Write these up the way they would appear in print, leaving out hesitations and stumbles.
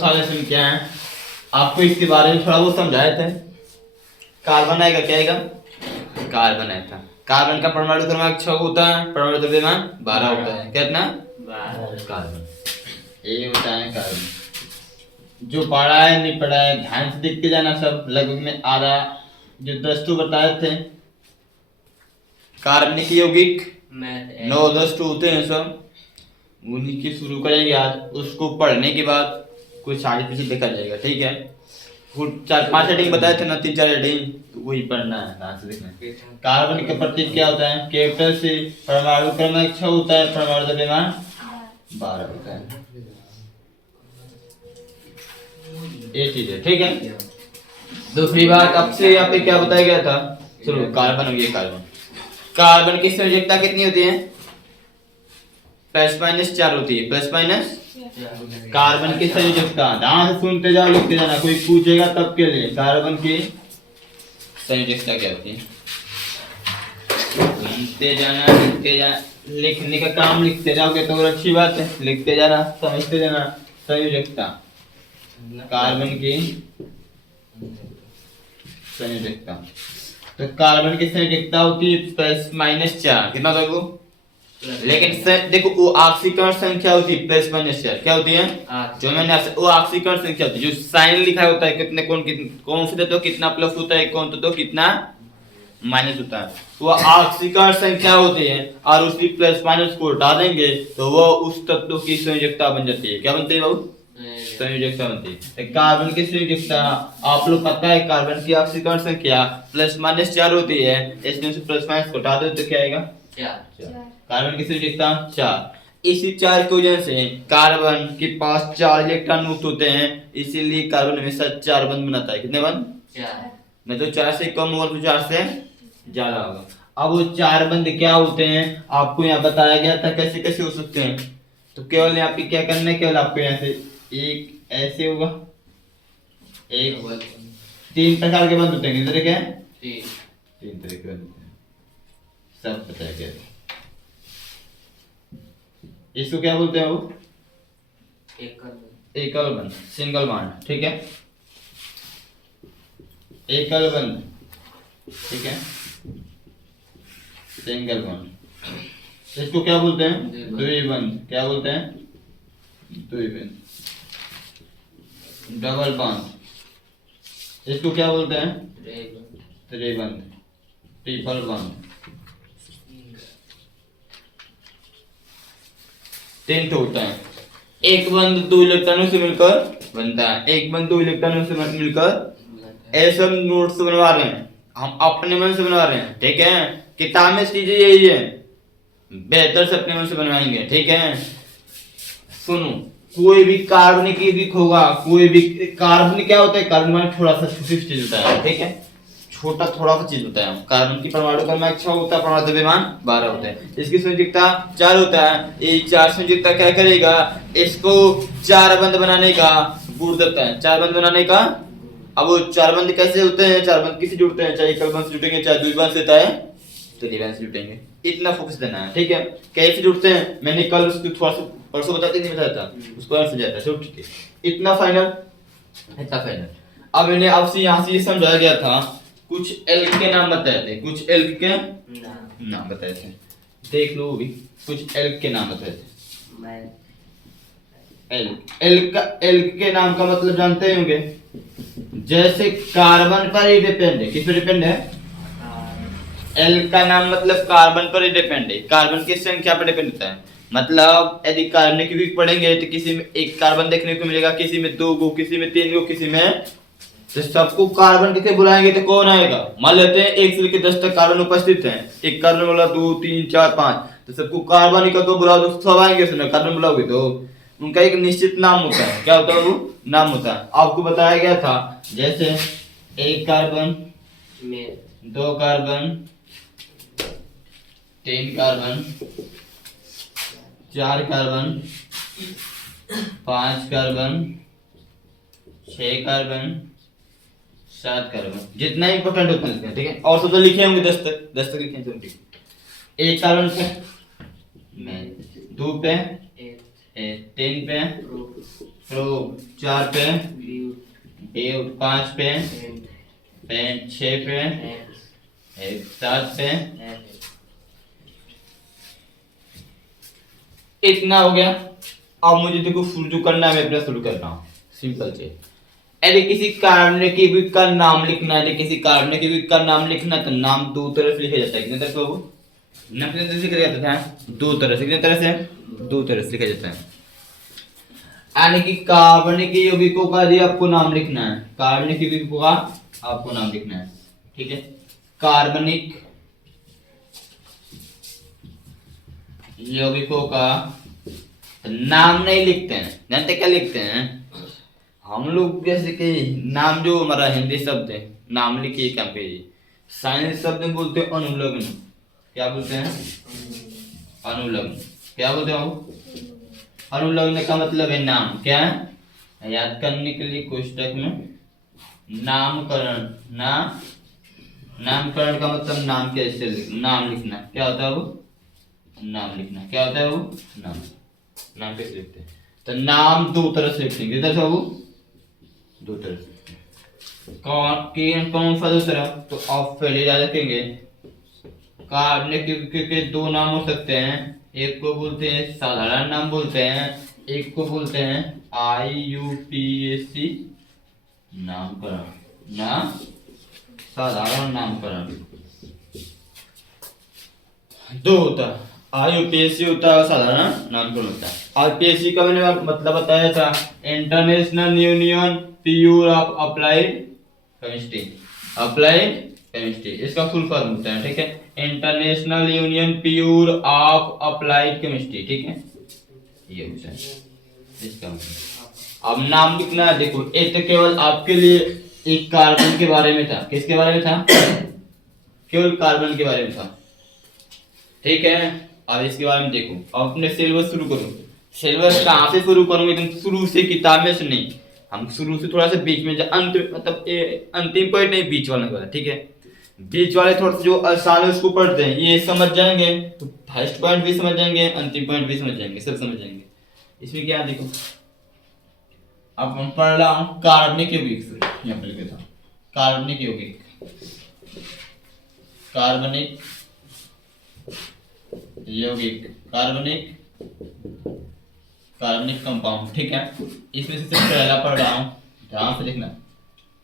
सारे सिम क्या है, आपको इसके बारे में थोड़ा बहुत समझाए थे। कार्बन आएगा, क्या आएगा? कार्बन आया था। कार्बन का परमाणु क्रमांक 6 होता है, परमाणु द्रव्यमान 12 होता है। कितना? 12। कार्बन ये होता है कार्बन। जो पढ़ा है नहीं पढ़ा है ध्यान से देखते जाना सब। लगभग में आधा जो 10 तो बताए थे कार्बनिक यौगिक 9-10 तो होते हैं सब, उन्हीं की शुरू करेंगे आज। उसको पढ़ने के बाद कुछ आगे पीछे देखा जाएगा, ठीक है। 4-5 हेडिंग बताए थे ना, 3-4 हेडिंग, तो वही पढ़ना है, ध्यान से देखना है। कार्बन का प्रतीक क्या होता है? Capital C. परमाणु क्रमांक 6 होता है, परमाणु द्रव्यमान 12 होता है। ये चीज है, ठीक है। दूसरी बात आपसे यहाँ पे क्या बताया गया था? चलो कार्बन हो गया। कार्बन की संयोजकता कितनी होती है? +-4 होती है। +-, कार्बन की संयोजकता ध्यान से सुनते जाओ, लिखते जाना, कोई पूछेगा तब के लिए। कार्बन की संयोजकता क्या होती है? सुनते जाना, लिखते जाना। लिखने का काम लिखते जाओगे तो अच्छी बात है, लिखते जाना, समझते जाना। संयोजकता, कार्बन की संयोजकता। तो कार्बन की संयोजकता होती है +-4। कितना होता है वो? लेकिन देखो वो ऑक्सीकरण संख्या होती है +-4। क्या होती है? जो मैंने आपसे वो ऑक्सीकरण संख्या होती है, जो साइन लिखा होता है कितने कौन से तत्व कितना प्लस होता है, कौन तत्व कितना माइनस होता है, वो ऑक्सीकरण संख्या होती है। और उसकी प्लस माइनस को हटा देंगे तो वो उस तत्व की संयोजकता बन जाती है। क्या बनती है बाबू? संयोजकता बनती है। कार्बन की संयोजकता आप लोग पता है, कार्बन की ऑक्सीकरण संख्या +-4 होती है। इसमें से प्लस माइनस को हटा दो तो क्या आएगा? 4। कार्बन की संयोजकता 4। इसी 4 की वजह से कार्बन के पास 4 इलेक्ट्रॉन मुक्त होते हैं, इसीलिए कार्बन हमेशा 4 बंध बनाता है। कितने बंध? 4। नहीं तो 4 से कम होगा तो 4 से ज्यादा होगा। अब वो 4 बंध क्या होते हैं आपको यहाँ बताया गया था, कैसे कैसे हो सकते हैं। तो केवल यहाँ पे क्या करना है, केवल आपको यहाँ से एक ऐसे होगा, एक 3 प्रकार के बंध होते हैं। कितने तरह के? 3 तरह के बंध होते हैं, सब बताया गया। इसको क्या बोलते हैं वो? एकल बंध, सिंगल बॉन्ड, ठीक है। एकल बंध, ठीक है, सिंगल बॉन्ड। इसको क्या बोलते हैं? द्विबंध। क्या बोलते हैं? द्विबंध। डबल बॉन्ड, इसको क्या बोलते हैं? त्रिबंध। Triple bond. 3 होता है। एक बंध 2 इलेक्ट्रॉनों से मिलकर बनता है, एक बंध 2 इलेक्ट्रॉनों से मिलकर। ऐसे हम नोट्स बनवा रहे हैं, हम अपने मन से बनवा रहे हैं, ठीक है। किताब में चीजें यही है, बेहतर से अपने मन से बनवाएंगे, ठीक है। सुनो, कोई भी कार्बनिक यौगिक होगा, कोई भी कार्बन क्या होता है? कार्बन में थोड़ा सा छोटी चीज होता है, ठीक है, छोटा थोड़ा सा चीज होता है। कार्बन की परमाणु क्रमांक 6 होता है, परमाणु द्रव्यमान 12 होता है। इसकी संयोजकता 4 होता है। ये 4 संयोजकता क्या करेगा? इसको 4 बंध बनाने का गुण देता है, 4 बंध बनाने का। अब वो 4 बंध कैसे होते हैं? 4 बंध किससे जुड़ते हैं? चाहे एकल बंध से जुड़ेंगे, चाहे द्विबंध से, चाहे त्रिबंध से जुड़ेंगे। इतना फोकस देना है, ठीक है। कैसे जुड़ते हैं मैंने कल उसको थोड़ा सा परसों बताते नहीं बताया था, उसको और समझाया था। चलो ठीक है, इतना फाइनल, इतना फाइनल। अब मैंने आपसे यहाँ से ये समझाया गया था, कुछ एल्क के नाम बताए थे, कुछ एल्क के नाम बताए थे, देख लो भी। कुछ एल्क के नाम बताए थे। एल्क के नाम का मतलब जानते होंगे। जैसे कार्बन पर ही डिपेंड है, किस पर डिपेंड है? एल्क का नाम मतलब कार्बन पर ही डिपेंड है, कार्बन की संख्या पर डिपेंड होता है। मतलब यदि कार्बनिक यौगिक पढ़ेंगे तो किसी में एक कार्बन देखने को मिलेगा, किसी में 2 गो, किसी में 3 गो, किसी में, तो सबको कार्बन करके बुलाएंगे तो कौन आएगा? मान लेते हैं 1 से लेकर 10 तक कार्बन उपस्थित हैं, एक कार्बन बोला 2 3 4 5, तो सबको कार्बन ही को बुलाओ तो सब आएंगे। सुनो, कार्बन बुलाओगे तो उनका एक निश्चित नाम होता है। क्या होता है वो? नाम होता है। आपको बताया गया था जैसे 1 carbon, 2 carbon, 3 carbon, 4 carbon, 5 carbon, 6 carbon, 7 carbon, जितना इंपॉर्टेंट होता है, ठीक है। और तो लिखे होंगे 10 तक लिखे हैं, ठीक। 1 कार्बन पे 2 पे 3 पे तो 4 पे, 5 पे, 6 पे, 7 पे, इतना हो गया। अब मुझे देखो शुरू करना है, मैं अपना शुरू करता हूँ सिंपल से। यदि किसी कार्बनिक का नाम लिखना है, किसी कार्बनिक का नाम लिखना, तो नाम दो तरह से लिखा जाता है। कितने तरह से बाबू? नाम कितने तरह से लिखा जाता है? दो तरह से। कितने तरह से? दो तरह से लिखा जाता है। यानी कि कार्बनिक यौगिकों का यदि आपको नाम लिखना है, कार्बनिक यौगिकों का आपको नाम लिखना है, ठीक है। कार्बनिक यौगिकों का नाम नहीं लिखते हैं, जानते क्या लिखते हैं हम लोग? जैसे कि नाम जो हमारा हिंदी शब्द है, नाम लिखिए क्या पे, साइंस शब्द में बोलते हैं अनुलग्न। क्या बोलते हैं? अनुलग्न। क्या बोलते हैं? अनुलग्न का मतलब है नाम। क्या है? याद करने के लिए कोष्टक में नामकरण। नामकरण का मतलब नाम कैसे नाम लिखना। क्या होता है वो? नाम लिखना। क्या होता है वो? नाम कैसे लिखते हैं? तो नाम दो तरह से लिखते हैं। किधर वो? दो तरह से। कौन सा दूसरा? तो आप पहले याद रखेंगे, कार्बनिक यौगिक के दो नाम हो सकते हैं। एक को बोलते हैं साधारण नाम बोलते हैं, एक को बोलते हैं IUPAC नामकरण। साधारण नामकरण दो होता है, IUPAC होता है और साधारण नामकरण होता है। IUPAC का मैंने मतलब बताया था, international union pure of applied chemistry. इसका फुल फॉर्म होता है, ठीक है, international union pure of applied chemistry, ठीक है, ये होता है इसका मतलब। अब नाम लिखना है, देखो एक तो केवल आपके लिए एक कार्बन के बारे में था। किसके बारे में था? केवल कार्बन के बारे में था, ठीक है। अब इसके बारे में देखो, अब अपने सिलेबस शुरू करो। सिलेबस कहाँ से शुरू करूंगे? एकदम शुरू से, किताब में से नहीं। हम शुरू से थोड़ा सा बीच में, अंत मतलब अंतिम पॉइंट नहीं, बीच वाला का, ठीक है। बीच वाले थोड़ा सा जो आसान है उसको पढ़ते हैं, ये समझ जाएंगे तो फर्स्ट पॉइंट भी समझ जाएंगे, अंतिम पॉइंट भी समझ जाएंगे, सब समझ जाएंगे। इसमें क्या देखो, अब हम पढ़ रहा हूँ कार्बनिक यौगिक। यहाँ पर लिखा था कार्बनिक यौगिक, कार्बनिक कंपाउंड, ठीक है। इसमें से पहला पढ़ रहा हूँ, ध्यान से लिखना।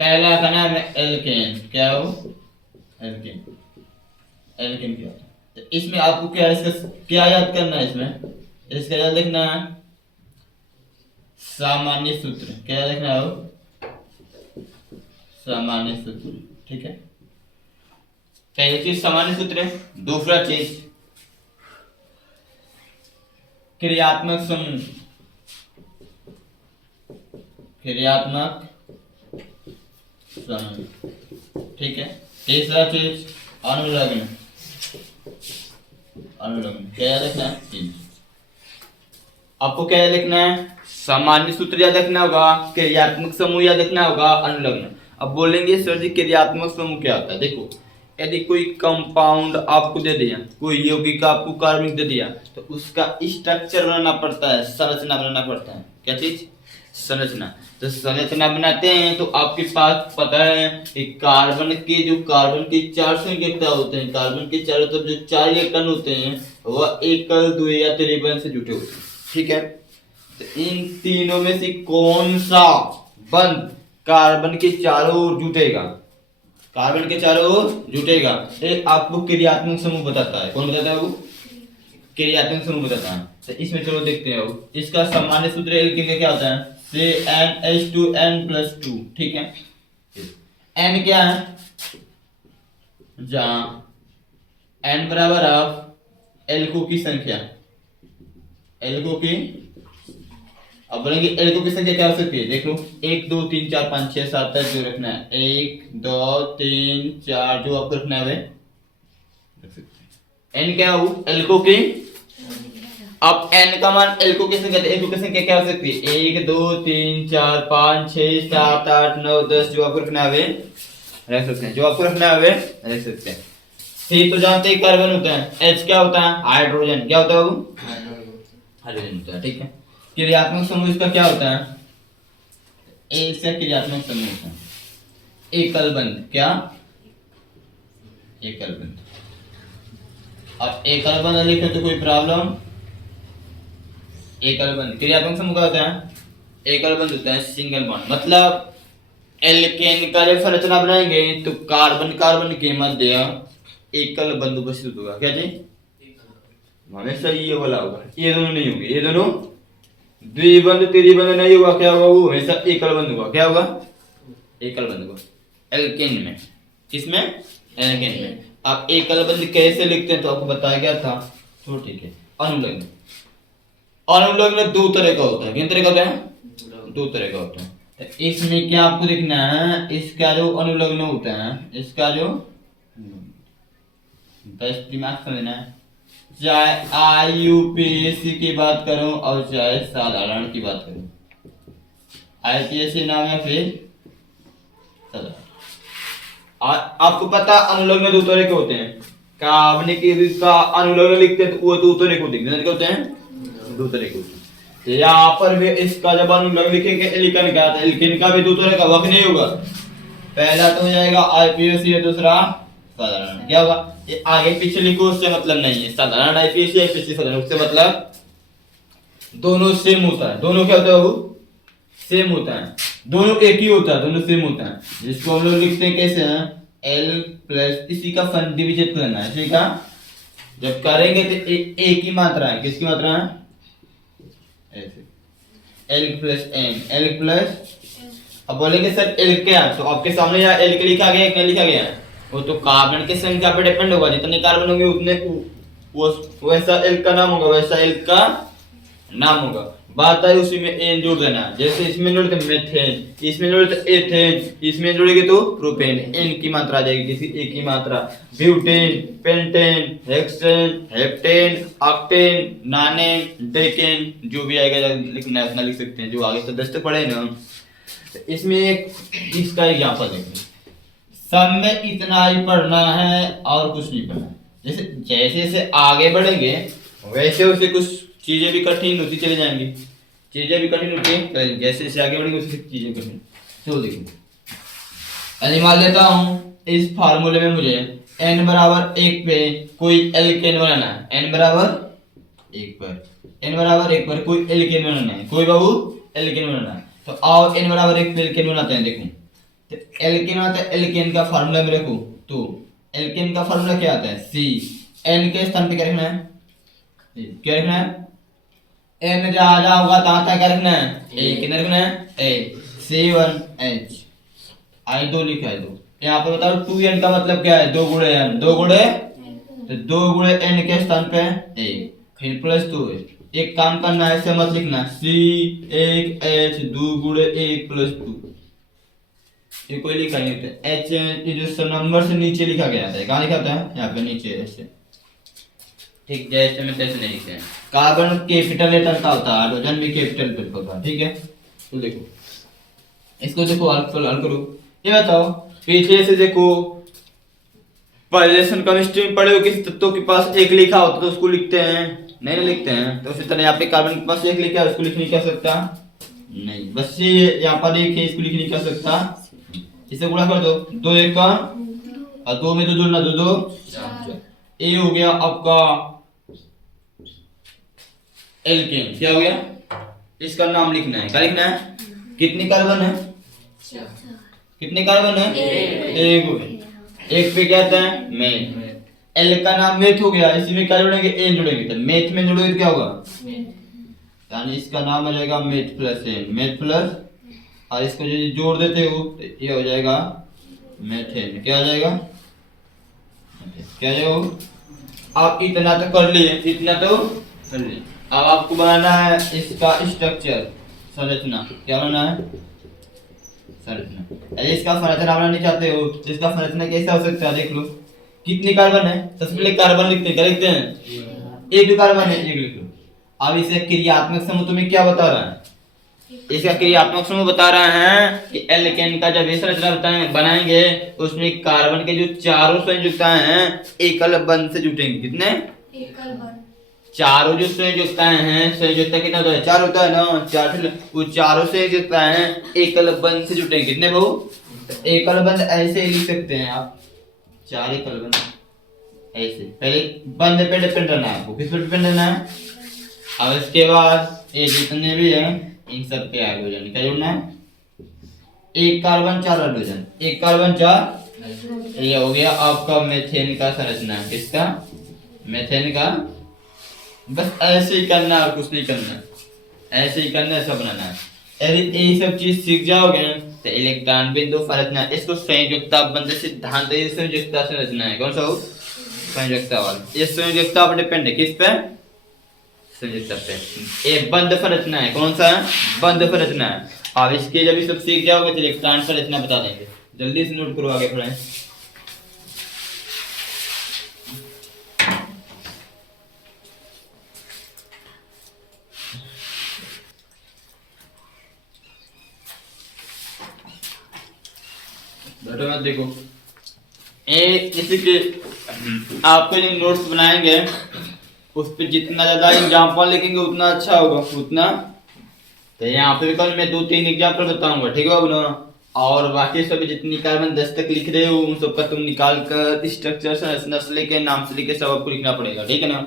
पहला का नाम है एल्केन। क्या हो? एल्केन क्या होता है? तो इसमें आपको क्या इसका क्या याद करना है? इसका याद लिखना है सामान्य सूत्र। क्या लिखना हो? सामान्य सूत्र, ठीक है। पहली चीज सामान्य सूत्र है, दूसरा चीज क्रियात्मक समूह, ठीक है। तीसरा चीज अनुलग्न। क्या लिखना है? आपको क्या लिखना है? सामान्य सूत्र याद रखना होगा, क्रियात्मक समूह याद रखना होगा, अनुलग्न। अब बोलेंगे सर जी क्रियात्मक समूह क्या होता है? देखो, यदि कोई कंपाउंड आपको दे दिया, कोई यौगिक आपको कार्बनिक दे दिया, तो उसका स्ट्रक्चर बनाना पड़ता है, संरचना बनाना पड़ता है। क्या चीज? संरचना। तो संरचना बनाते हैं तो आपके पास पता है कि कार्बन के 4 संकेतक होते हैं। कार्बन के चारों तरफ जो 4 इलेक्ट्रॉन होते हैं वह एकल, द्वि या त्रिबंध से जुटे होते हैं, ठीक है। तो इन तीनों में से कौन सा बंध कार्बन के चारों ओर जुटेगा? कार्बन के चारों ओर जुटेगा, ये आपको क्रियात्मक समूह बताता है। कौन बताता है? वो क्रियात्मक समूह बताता है। तो इसमें चलो देखते हैं, इसका सामान्य सूत्र एल्केन का क्या होता है? NH2N+2, ठीक है। N क्या है? जहां N बराबर ऑफ एल्को की संख्या, एल्को की। अब बोलेंगे एल्को की संख्या क्या हो सकती है? देखो 1 2 3 4 5 6 7 तक जो रखना है, 1 2 3 4 जो आपको रखना है N क्या हो? एल्को की। अब N का मान एल्को की संख्या, एल्को की संख्या क्या हो सकती है? 1 2 3 4 5 6 7 8 9 10 जो आपको रखना है रख सकते हैं, जो आपको रखना है रख सकते हैं। ठीक, तो जानते हैं कार्बन होता है, H क्या होता है? हाइड्रोजन। क्या होता है वो? हाइड्रोजन होता है, ठीक है। क्रियात्मक समूह इसका क्या होता है? ए इसका क्रियात्मक समूह होता है। एकल बंध, क्या? एकल बंध। अब एकल बंध लिखे तो कोई प्रॉब्लम? एकल बंध क्रियात्मक समूह का होता है, एकल बंध होता है सिंगल बॉन्ड। मतलब एल्केन का जब संरचना बनाएंगे तो कार्बन कार्बन के मध्य एकल बंध उपस्थित होगा। क्या जी? हमेशा ये वाला होगा, ये दोनों नहीं होंगे, ये दोनों द्विबंध त्रिबंध नहीं होगा। क्या होगा? वो हमेशा एकल बंध होगा। क्या होगा? एकल बंध होगा एल्केन में। किसमें? एल्केन में। आप एकल बंध कैसे लिखते हैं तो आपको बताया गया था, तो ठीक है। अनुलग्न, अनुलग्न दो तरह का होता है। कितने तरह का होता है? दो तरह का होता है। तो इसमें क्या आपको देखना है, इसका जो अनुलग्न होता है, इसका जो बस दिमाग समझना है, चाहे IUPAC की बात करूं और चाहे साधारण की बात करूं, IPSC नाम है फिर साधारण। आपको पता अनुलग्न दो तरह के होते हैं। कार्बनिक का अनुलग्न लिखते हैं तो वो दो तरह के होते हैं। कितने होते हैं? दो तरह के होते हैं। यहाँ पर भी इसका जब अनुलग्न लिखेंगे एल्केन का, तो एल्केन का भी दो तरह का वक्त नहीं होगा। पहला तो हो जाएगा IPSC, दूसरा साधारण। क्या होगा? ये आगे पीछे लिखो उससे मतलब नहीं है। साधारण IPSC, IPSC साधारण, उससे मतलब दोनों सेम होता है। दोनों क्या होता है? वो सेम होता है, दोनों एक ही होता है, दोनों सेम होता है। जिसको हम लोग लिखते हैं कैसे हैं? L प्लस इसी का फन डिविजन करना है। इसी का जब करेंगे तो एक ही मात्रा है। किसकी मात्रा है? ऐसे L plus M, L plus. अब बोलेंगे सर L क्या? तो आपके सामने यहाँ L के लिखा गया, क्या लिखा गया? वो तो कार्बन की संख्या पर डिपेंड होगा। जितने कार्बन होंगे उतने वो वैसा L का नाम होगा, वैसा L का नाम होगा। बात है उसी में N जोड़ देना। जैसे इसमें जोड़े तो मेथेन, इसमें जोड़े तो एथेन, इसमें जोड़ेंगे तो प्रोपेन। N की मात्रा आ जाएगी, किसी एक की मात्रा। Butane, pentane, hexane, heptane, octane, nonane, decane, जो भी आएगा लिखना है उतना लिख सकते हैं। जो आगे तो 10 तक पढ़े ना। इसमें एक इसका एग्जांपल देखिए, सब में इतना ही पढ़ना है और कुछ नहीं पढ़ना है। जैसे जैसे जैसे आगे बढ़ेंगे वैसे वैसे कुछ चीजें भी कठिन होती चली जाएंगी। चीजें भी कठिन होती हैं, जैसे जैसे आगे बढ़ेंगे वैसे चीजें कठिन। तो देखो अभी मान लेता हूँ इस फार्मूले में मुझे n बराबर 1 पे कोई एल्केन बनाना है। n बराबर 1 पर कोई एल्केन बनाना है, कोई बाबू एल्केन बनाना है। तो आओ n बराबर 1 पे एल्केन बनाते हैं। देखो तो एल्केन आता है, एल्केन का फार्मूला में रखो तो एल्केन का फार्मूला क्या आता है? C। n के स्थान पे क्या रखना है? क्या रखना है? n जहां जहां होगा तहां तहां क्या रखना है? a। कितना रखना है? a। C1H I2 लिखा है। दो यहाँ पर बताओ 2n का मतलब क्या है? 2 गुणे n, 2 गुणे तो 2 गुणे n के स्थान पे a, फिर प्लस 2 है। एक काम करना है, ऐसे मत लिखना C1H 2 गुणे 1 प्लस 2, ये कोई लिखा नहीं होता। H ये जो नंबर से नीचे लिखा गया था, कहाँ लिखा होता है? यहाँ पे नीचे ऐसे, ठीक जैसे में तैसे नहीं लिखते हैं। कार्बन कैपिटल लेटर का होता है, हाइड्रोजन भी कैपिटल लेटर का होता है। ठीक है, तो देखो इसको देखो हल करो। ये बताओ पीछे से देखो, पहले से केमिस्ट्री में पढ़े हो किसी तत्व के पास एक लिखा होता तो उसको लिखते हैं, नहीं लिखते हैं। तो उसी तरह यहाँ पे कार्बन के पास एक लिखा है, उसको लिख नहीं कर सकता, नहीं बस ये यहाँ पर एक है, इसको लिख नहीं कर सकता। इसे गुणा कर दो, 2 1 का और 2 में 2 जोड़ना, 2 2 4। ये हो गया आपका एल्केन। क्या हो गया? इसका नाम लिखना है। क्या लिखना है? कितने कार्बन है? कितने कार्बन है? एक पे क्या आता है? मेथ। एल का नाम मेथ हो गया, इसी में क्या जोड़ेंगे? एन जोड़ेंगे। तो मेथ में जोड़ोगे तो क्या होगा? यानी इसका नाम आ जाएगा meth plus ane, meth plus, और इसको जो जोड़ देते हो तो ये हो जाएगा मेथेन। क्या हो जाएगा? क्या हो जाएगा? आप इतना तो कर लिए, इतना तो कर लिए। अब आपको बनाना है इसका स्ट्रक्चर, संरचना। क्या बनाना है? संरचना। इसका संरचना बनाना चाहते हो तो इसका संरचना कैसा हो सकता है? देख लो कितने कार्बन है। सबसे पहले कार्बन लिखते हैं। क्या लिखते हैं? एक कार्बन है, एक लिख लो। अब इसे क्रियात्मक समूह तुम्हें क्या बता रहा है? इसका क्रियात्मक समूह बता रहा है कि एल्केन का जब ये संरचना बनाएंगे उसमें कार्बन के जो चारों संयुक्ताएं हैं एकल बंध से जुटेंगे। कितने? चारों जो संयुक्ताएं हैं, संयुक्ता कितना होता है? 4 होता है ना, 4 वो चारों संयुक्ताएं एकल बंध से जुटे हैं। कितने बहु? तो एकल बंध ऐसे ही लिख सकते हैं आप, 4 एकल बंध ऐसे। पहले बंध पे डिपेंड रहना है आपको, किस पे डिपेंड रहना है? अब इसके बाद ये जितने भी हैं इन सब पे हाइड्रोजन क्या जोड़ना है? 1 कार्बन 4 हाइड्रोजन, 1 कार्बन 4। ये हो गया आपका मीथेन का संरचना। किसका? मीथेन का। बस ऐसे ही करना और कुछ नहीं करना, ऐसे ही करना, ऐसा बनाना है। यदि ये सब चीज सीख जाओगे तो इलेक्ट्रॉन बिंदु संरचना, इसको संयुक्ता बंध सिद्धांत, ये संयुक्ता संरचना है। कौन सा हो? संयुक्ता वाला। ये संयुक्ता पर डिपेंड है, किस पे? संयुक्ता पे। ये बंध संरचना है। कौन सा है? बंध संरचना है। अब इसके जब ये सब सीख जाओगे तो इलेक्ट्रॉन संरचना बता देंगे। जल्दी से नोट करो, आगे पढ़ाएं। बैठो मत, देखो इसी के आपको जो नोट्स बनाएंगे उस पे जितना ज्यादा एग्जाम्पल लिखेंगे उतना अच्छा होगा, उतना। तो यहाँ पे कल मैं 2-3 एग्जाम्पल बताऊंगा, ठीक है ना? और बाकी सब जितनी कार्बन 10 तक लिख रहे हो उन सबका तुम निकाल कर स्ट्रक्चर संरचना से लेके नाम से लेके सब आपको लिखना पड़ेगा, ठीक है ना?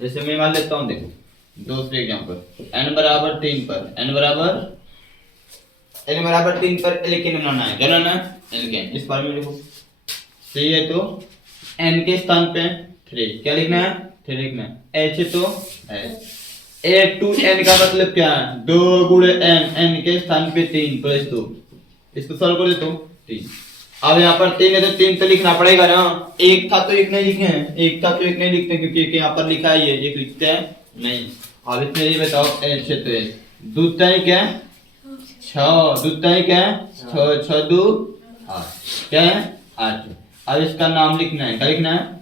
जैसे मैं मान लेता हूँ, देखो दूसरे एग्जाम्पल, n बराबर 3 पर, n बराबर 3 पर एल्केन बनाना है। क्या बनाना है? एल्केन। इस बारे में देखो, सही है तो n के स्थान पे 3 क्या लिखना है? 3 लिखना है। h तो h, a to n का मतलब क्या है? 2 गुणे n, n के स्थान पे 3 प्लस 2। इसको सॉल्व कर देता हूँ, 3। अब यहाँ पर 3 है तो 3 तो लिखना पड़ेगा ना। एक था तो एक नहीं लिखे हैं, एक था तो एक नहीं लिखते क्योंकि यहाँ पर लिखा ही है, एक लिखते हैं नहीं। अब इसमें ये बताओ h तो h, दूध है क्या? 6, दूध है क्या? 6 6 2 8, क्या है? 8। अब इसका नाम लिखना है, क्या लिखना है?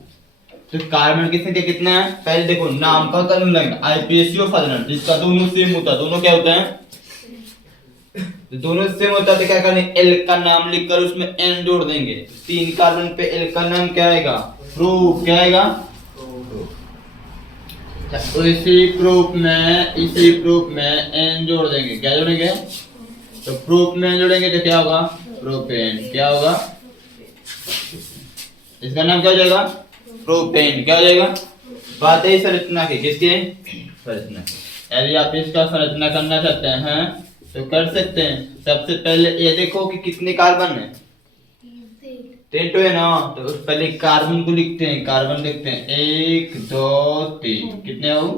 तो कार्बन की संख्या कितना है? पहले देखो नाम का होता है आईपीएससी फादर, जिसका दोनों सेम होता है, दोनों क्या होता है? तो दोनों सेम होता है तो क्या करेंगे? एल का नाम लिखकर उसमें एन जोड़ देंगे। 3 कार्बन पे एल का नाम क्या आएगा? प्रूफ। क्या आएगा? तो इसी प्रूफ में एन जोड़ देंगे। क्या जोड़ेंगे? तो प्रूफ में जोड़ेंगे तो क्या होगा? प्रोपेन। क्या होगा? इसका नाम क्या हो जाएगा? प्रोपेन। क्या हो जाएगा? बात है संरचना की, किसकी? संरचना। यदि आप इसका संरचना करना चाहते हैं तो कर सकते हैं। सबसे पहले ये देखो कि कितने कार्बन है? 3 तो है ना, तो पहले कार्बन को लिखते हैं, कार्बन लिखते हैं 1 2 3, कितने हो?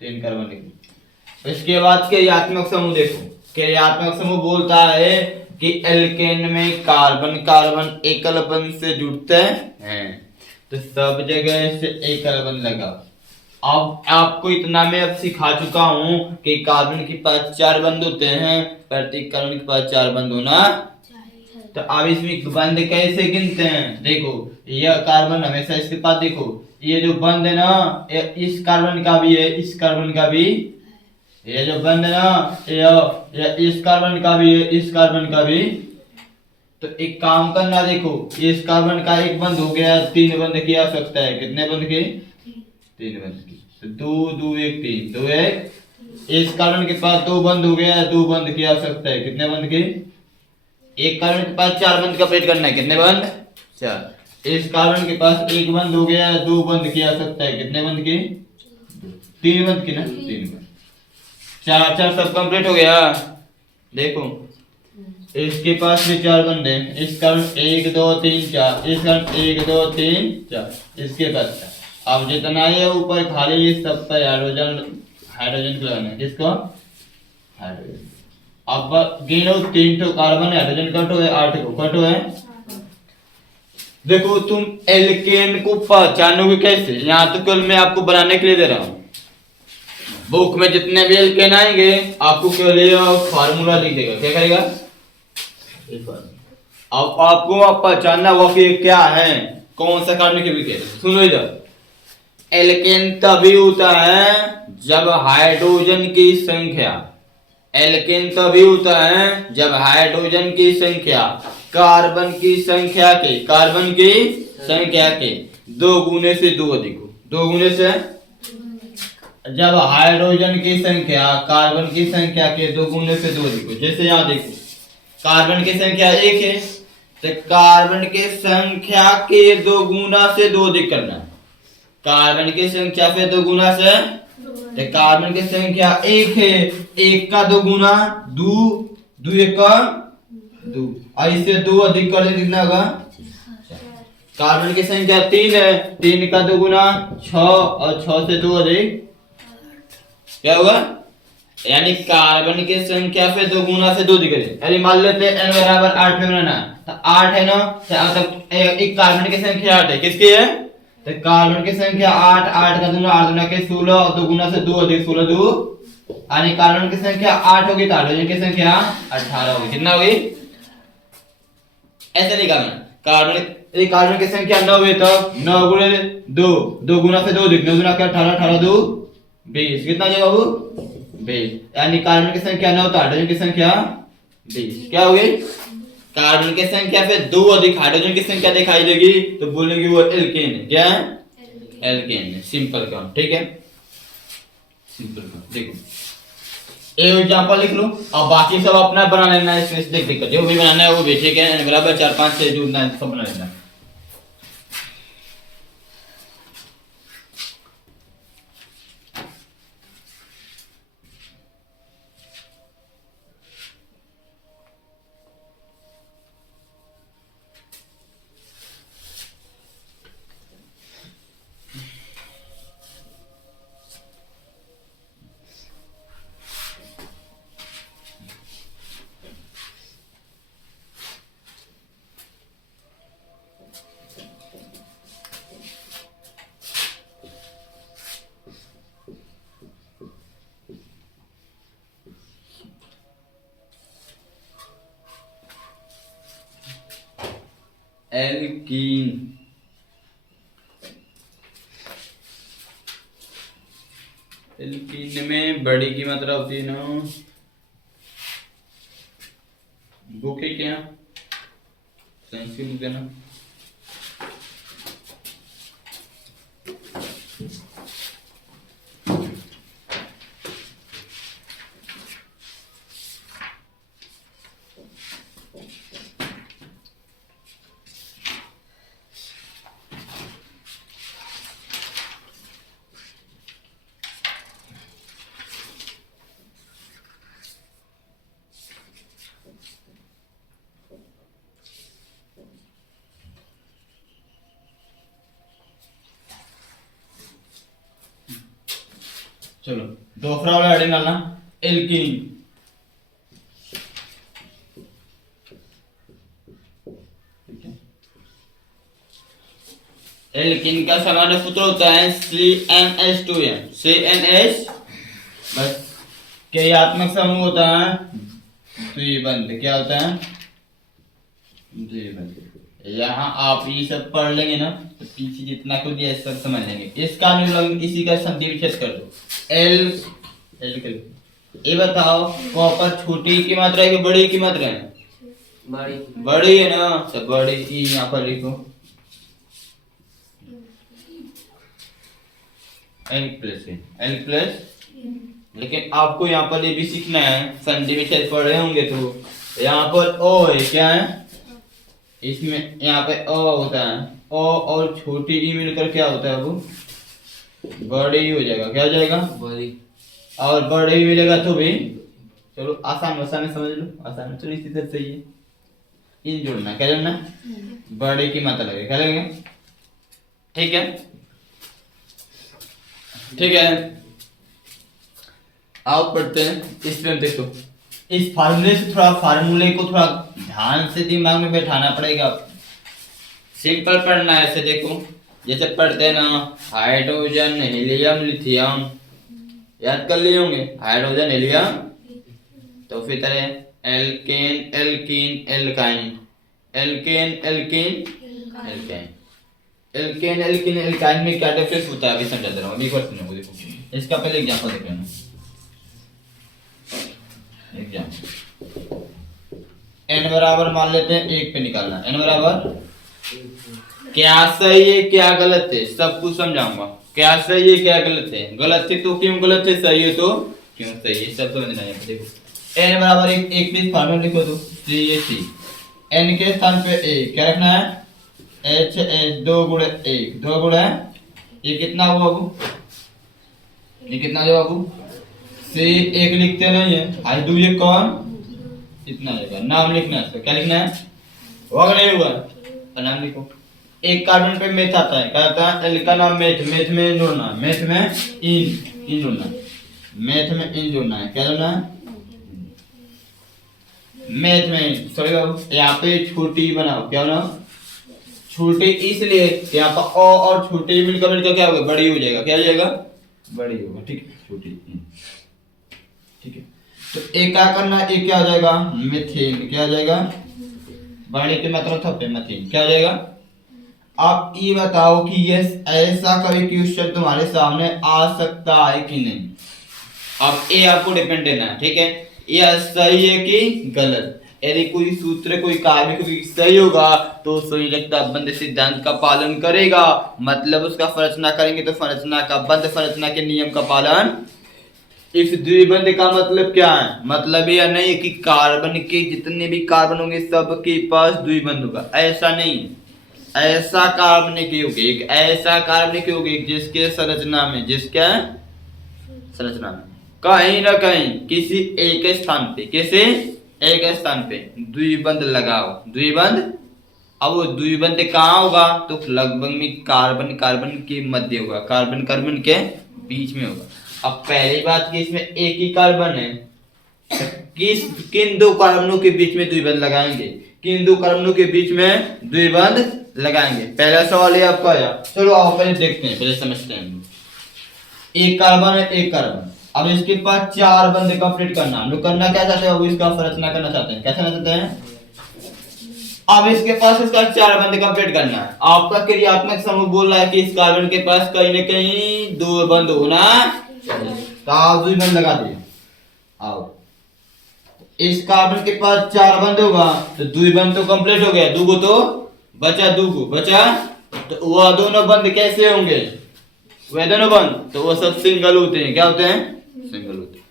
3 कार्बन लिखते। इसके बाद क्रियात्मक समूह देखो, क्रियात्मक समूह बोलता है कि एल्केन में कार्बन कार्बन एकल बंध से जुड़ते हैं, तो सब जगह से एकल बंध लगा। अब आपको इतना मैं अब सिखा चुका हूं कि कार्बन के पास 4 बंध होते हैं, प्रत्येक कार्बन के पास 4 बंध होना। तो अब इसमें बंध कैसे गिनते हैं? देखो यह कार्बन हमेशा इसके पास, देखो ये जो बंध है ना, इस कार्बन का भी है, इस कार्बन का भी, ये जो बंध है ना, ये इस कार्बन का भी है, इस कार्बन का भी। तो एक काम करना, देखो इस कार्बन का एक बंध हो गया, 3 बंध किया सकता है। कितने बंध के? 3 बंध की। तो 2 2 1 3, 2 1। इस कार्बन के पास 2 बंध हो गया, 2 बंध किया सकता है। कितने बंध के? एक कार्बन के पास 4 बंध कंप्लीट करना है। कितने बंध? 4। इस कार्बन के पास 1 बंध हो गया, 2 बंध किया सकता है। कितने बंध के? 3 बंध की ना, 3 बंध। 4 4 सब कंप्लीट हो गया। देखो इसके पास भी 4 बंद है, इस कार्बन 1 2 3 4, इस कार्बन 1 2 3 4, इसके पास। अब जितना ये ऊपर खाली ये सब पर हाइड्रोजन को लगाना है। किसको? हाइड्रोजन। अब गिनो 3 तो कार्बन है, हाइड्रोजन कटो है, 8 को कटो है। देखो तुम एल्केन को पहचानोगे कैसे? यहाँ तो केवल मैं आपको बनाने के लिए दे रहा हूँ। बुक में जितने भी एल्केन आएंगे आपको केवल ये फार्मूला लिख देगा। क्या करेगा? अब आपको आप पहचानना वो कि क्या है, कौन सा कार्बन के विकेट। सुनो इधर, एल्केन तभी होता है जब हाइड्रोजन की संख्या, एल्केन तभी होता है जब हाइड्रोजन की संख्या कार्बन की संख्या के, कार्बन की संख्या के 2 गुने से 2 अधिक हो। 2 गुने से जब हाइड्रोजन की संख्या कार्बन की संख्या के दो गुने से दो अधिक हो, जैसे यहाँ देखो कार्बन की संख्या एक है तो कार्बन की संख्या के दो गुना से दो अधिक करना है। कार्बन की संख्या से दो गुना से तो कार्बन की संख्या एक है, एक का दो गुना दो, दो एक का दो, ऐसे दो अधिक कर दे कितना होगा। कार्बन की संख्या तीन है, तीन का दो गुना छह और छह से दो अधिक क्या होगा, यानी कार्बन की संख्या पे दो गुना से दो दिखे। यानी मान लेते हैं n बराबर 8 पे बनाना तो 8 है ना, तो एक कार्बन की संख्या 8 है, किसकी है तो कार्बन की संख्या 8, 8 का दूना 8 दूना के 16 और दो गुना से दो अधिक 16 दो, यानी कार्बन की संख्या 8 होगी तो हाइड्रोजन की संख्या 18 होगी। कितना होगी ऐसे निकालना। कार्बन की संख्या 9 है तो 9 गुणे 2, दो गुना से दो अधिक 9 गुना के 18, 18 दो 20, कितना जाएगा वो 20, यानी कार्बन की संख्या 9 तो हाइड्रोजन की संख्या 20 क्या होगी। कार्बन की संख्या पे दो अधिक हाइड्रोजन की संख्या दिखाई देगी तो बोलेंगे वो एल्केन है। क्या है एल्केन है, सिंपल काम। ठीक है सिंपल काम। देखो ये एग्जांपल लिख लो और बाकी सब अपना बना लेना है, इसमें देख देख जो भी बनाना है वो भी ठीक है, बराबर 4 5 6 जो सब बना लेना। एल्कीन एल्कीन में बड़ी की मात्रा होती है ना, बुक है क्या साइंस की बुक है ना। चलो दूसरा वाला हेडिंग डालना एल्कीन। एल्कीन का सामान्य सूत्र होता है CnH2n। CnH बस क्रियात्मक समूह होता है द्विबंध। क्या होता है द्विबंध। यहाँ आप ये सब पढ़ लेंगे ना तो पीछे जितना कुछ दिया सब समझ लेंगे। इसका अनुलग्न इसी का संधि विच्छेद कर दो एल एल। ये बताओ कॉपर छोटी की मात्रा है कि बड़ी की मात्रा है। बड़ी बड़ी है ना, तो बड़ी की यहाँ पर लिखो एल प्लस। लेकिन आपको यहाँ पर ये भी सीखना है, संधि विच्छेद पढ़े होंगे तो यहाँ पर ओ है क्या है, इसमें यहाँ पे अ होता है, अ और छोटी ई मिलकर क्या होता है वो बड़ी हो जाएगा। क्या हो जाएगा बड़ी, और बड़ी मिलेगा तो भी चलो आसान भाषा में समझ लो, आसान चलो इसी तरह सही है। इन जोड़ना क्या जोड़ना बड़ी की मात्रा लगेगा, क्या लगेगा ठीक है ठीक है। आओ पढ़ते हैं इसमें। देखो इस फार्मूले से थोड़ा फार्मूले को थोड़ा ध्यान से दिमाग में बैठाना पड़ेगा। सिंपल पढ़ना है ऐसे। देखो जैसे पढ़ते हैं ना हाइड्रोजन हीलियम लिथियम, याद कर लिए होंगे हाइड्रोजन हीलियम, तो फिर तरह alkene alkene alkyne, alkane alkene alkyne. Alkane alkene alkyne में क्या डिफरेंस होता है अभी समझाता रहा हूं, अभी क्वेश्चन है। देखो इसका पहले एग्जांपल देख लेना। n बराबर मान लेते हैं 1 पे निकालना। n बराबर क्या सही है क्या गलत है सब कुछ समझाऊंगा। क्या सही है क्या गलत है? गलत है तो क्यों गलत है, सही है तो क्यों सही है, सब समझना है। देखो n बराबर एक पीस फार्मूला लिखो तो CAC, n के स्थान पे a क्या रखना है, HH 2 गुणे 1, 2 गुणे ये कितना हुआ बाबू, ये कितना हो बाबू, से एक लिखते नहीं है, आज दो ये कौन इतना आएगा, नाम लिखना है, क्या लिखना है, होगा नहीं होगा, और नाम लिखो। एक कार्बन पे मेथ आता है, क्या आता है, एल का नाम मेथ, मेथ में जोड़ना है, मेथ में इन जोड़ना है, मेथ में इन जोड़ना है, क्या जोड़ना है, मेथ में इन। सॉरी बाबू यहाँ पे छोटी बनाओ, क्या बनाओ, छोटी, इसलिए यहाँ पर ओ और छोटी मिलकर क्या होगा, बड़ी हो जाएगा, क्या हो जाएगा, बड़ी होगा, ठीक है, छोटी इन, ठीक है। तो एक क्या करना है, एक क्या हो जाएगा, मीथेन, क्या हो जाएगा, बड़े के मतलब थप्पे मीथेन, क्या हो जाएगा। आप ये बताओ कि ये ऐसा कभी क्वेश्चन तुम्हारे सामने आ सकता है कि नहीं। अब ये आपको डिपेंड देना है, ठीक है, यह सही है कि गलत। यदि कोई सूत्र कोई कार्य कोई सही होगा तो सही लगता बंद सिद्धांत का पालन करेगा, मतलब उसका संरचना करेंगे तो संरचना का बंद संरचना के नियम का पालन। इस द्विबंध का मतलब क्या है, मतलब यह नहीं है कि कार्बन के जितने भी कार्बन होंगे सबके पास द्विबंध होगा, ऐसा नहीं। ऐसा कार्बनिक यौगिक, ऐसा कार्बनिक यौगिक जिसके संरचना में, जिसके संरचना में कहीं ना कहीं किसी एक स्थान पे, किसी एक स्थान पे द्विबंध लगाओ, द्विबंध। अब वो द्विबंध कहाँ होगा, तो लगभग में कार्बन कार्बन के मध्य होगा, कार्बन कार्बन के बीच में होगा। अब पहली बात कि इसमें एक ही कार्बन है, किन दो कार्बनों के बीच में द्विबंध लगाएंगे, किन दो कार्बनों के बीच में द्विबंध लगाएंगे, पहला सवाल है आपका आया। चलो आओ पहले देखते हैं, पहले समझते हैं। एक कार्बन है, एक कार्बन, अब इसके पास चार बंध कंप्लीट करना, हम लोग करना क्या चाहते हैं, वो इसका संरचना करना चाहते हैं, क्या करना चाहते हैं। अब इसके पास इसका चार बंध कंप्लीट करना है, आपका क्रियात्मक समूह बोल रहा है कि इस कार्बन के पास कहीं ना कहीं दो बंध होना चाहिए, तो आप द्विबंध लगा दिए। आओ इस कार्बन के पास चार बंध होगा तो द्विबंध तो कंप्लीट हो गया, दूगो तो बचा, दूगो बचा, तो वह दोनों बंध कैसे होंगे, वह दोनों बंध तो वो सब सिंगल होते हैं, क्या होते हैं, सिंगल होते हैं।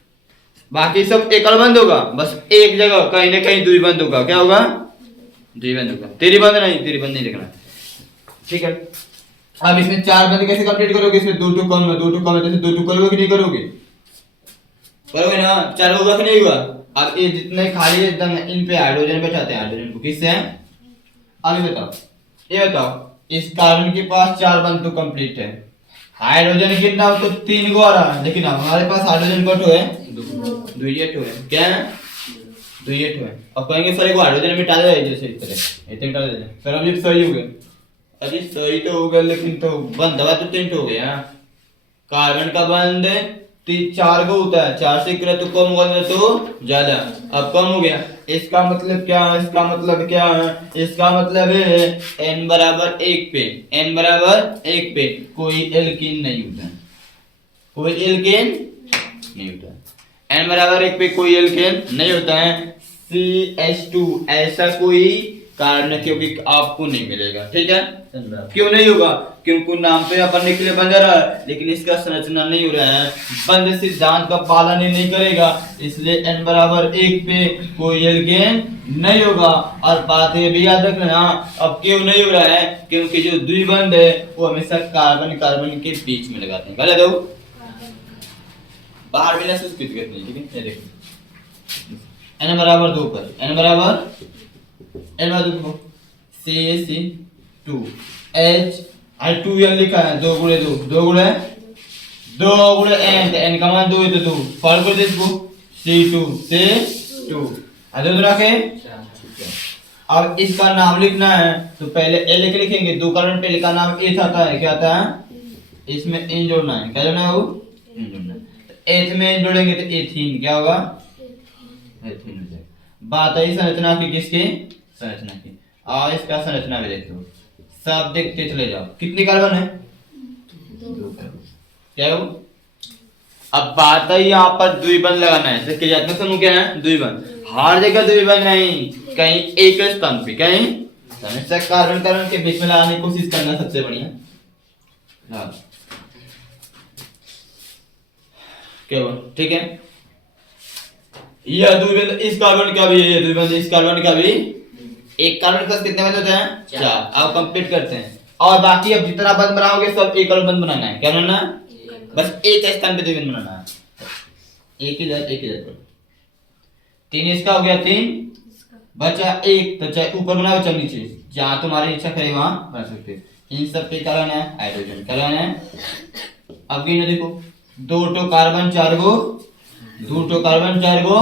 बाकी सब एकल बंध होगा, बस एक जगह कहीं ना कहीं द्विबंध होगा, क्या होगा, द्विबंध होगा, तेरी बंध नहीं, तेरी बंध नहीं लिखना, ठीक है। अब इसमें चार बंध कैसे कंप्लीट करोगे, इसमें दो टू कम है, दो टू कम है, जैसे दो टू करोगे कि नहीं करोगे, करोगे ना, चार होगा कि नहीं हुआ। अब ये जितने खाली एकदम इन पे हाइड्रोजन बैठाते हैं, हाइड्रोजन को किससे हैं। अभी बताओ, ये बताओ इस कार्बन के पास चार बंध तो कंप्लीट है, हाइड्रोजन कितना तो तीन गो आ रहा है, लेकिन हमारे पास हाइड्रोजन का है दो, ये है क्या है, दो ये है। अब कहेंगे सर एक हाइड्रोजन मिटा दे, जैसे इस तरह इतने मिटा दे सर, अब ये सही हो गया, अभी सही तो हो गया, लेकिन तो बंध दवा तो तीन हो गया, कार्बन का बंध चार को होता है, चार से करे तो कम होगा तो ज्यादा, अब कम हो गया। इसका मतलब क्या है, इसका मतलब क्या है, इसका मतलब है n बराबर एक पे, n बराबर एक पे कोई एल्कीन नहीं होता है, कोई एल्केन नहीं होता है, n बराबर एक पे कोई एल्केन नहीं होता है। CH2 ऐसा कोई कारण क्योंकि आपको नहीं मिलेगा, ठीक है, क्यों नहीं होगा, क्योंकि नाम पे अपन के लिए बन जा रहा है, लेकिन इसका संरचना नहीं हो रहा है, बंध सिद्धांत का पालन ही नहीं करेगा, इसलिए n बराबर एक पे कोई एल्केन नहीं होगा। और बात ये भी याद रखना, अब क्यों नहीं हो रहा है, क्योंकि जो द्विबंध है वो हमेशा कार्बन कार्बन के बीच में लगाते हैं, गलत हो, बाहर मिला से उसकी दिक्कत नहीं, ठीक है। ये देखो n बराबर 2 पर, n बराबर CaC2 H और 2n लिखा है, 2 गुणे 2, 2 गुणे n, n का मान 2 है तो 2 फॉल्ट कर दे इसको, C2 से 2 आधे दूर रखे। अब इसका नाम लिखना है तो पहले ए लेके लिखेंगे, दो कार्बन पहले का नाम ए था है, क्या था, इसमें इन जोड़ना है, क्या जोड़ना है वो, इन जोड़ना है, एथ में इन जोड़ेंगे तो एथीन, क्या होगा, एथीन हो जाएगा। बात आई संरचना की, किसकी संरचना की, और इसका संरचना भी देख लो, सब देखते चले जाओ, कितने कार्बन है, 2 कार्बन, क्या हो। अब बात है यहाँ पर द्विबंध लगाना है, तो क्रियात्मक समूह क्या है, द्विबंध, हर जगह द्विबंध नहीं, कहीं एक स्थान पे, कहीं हमेशा कार्बन कार्बन के बीच में लगाने की कोशिश करना सबसे बढ़िया। केवल, ठीक है। यह द्विबंध इस कार्बन का भी, ये द्विबंध इस कार्बन का भी, एक कार्बन प्लस कितने बंध होते हैं? 4। अब कंप्लीट करते हैं, और बाकी अब जितना बंध बनाओगे सब एकल बंध बनाना है। क्या बनाना है? बस एक स्थान पे द्विबंध बनाना है, एक ही जगह पर। 3 इसका हो गया, 3 बचा 1, तो चाहे ऊपर बनाओ चाहे नीचे, जहां तुम्हारी इच्छा करे वहां बना सकते हो। इन सब पे क्या लेना है? हाइड्रोजन। क्या लेना है? अब गिनो देखो, 2 कार्बन 4 गो, 2 कार्बन 4 गो,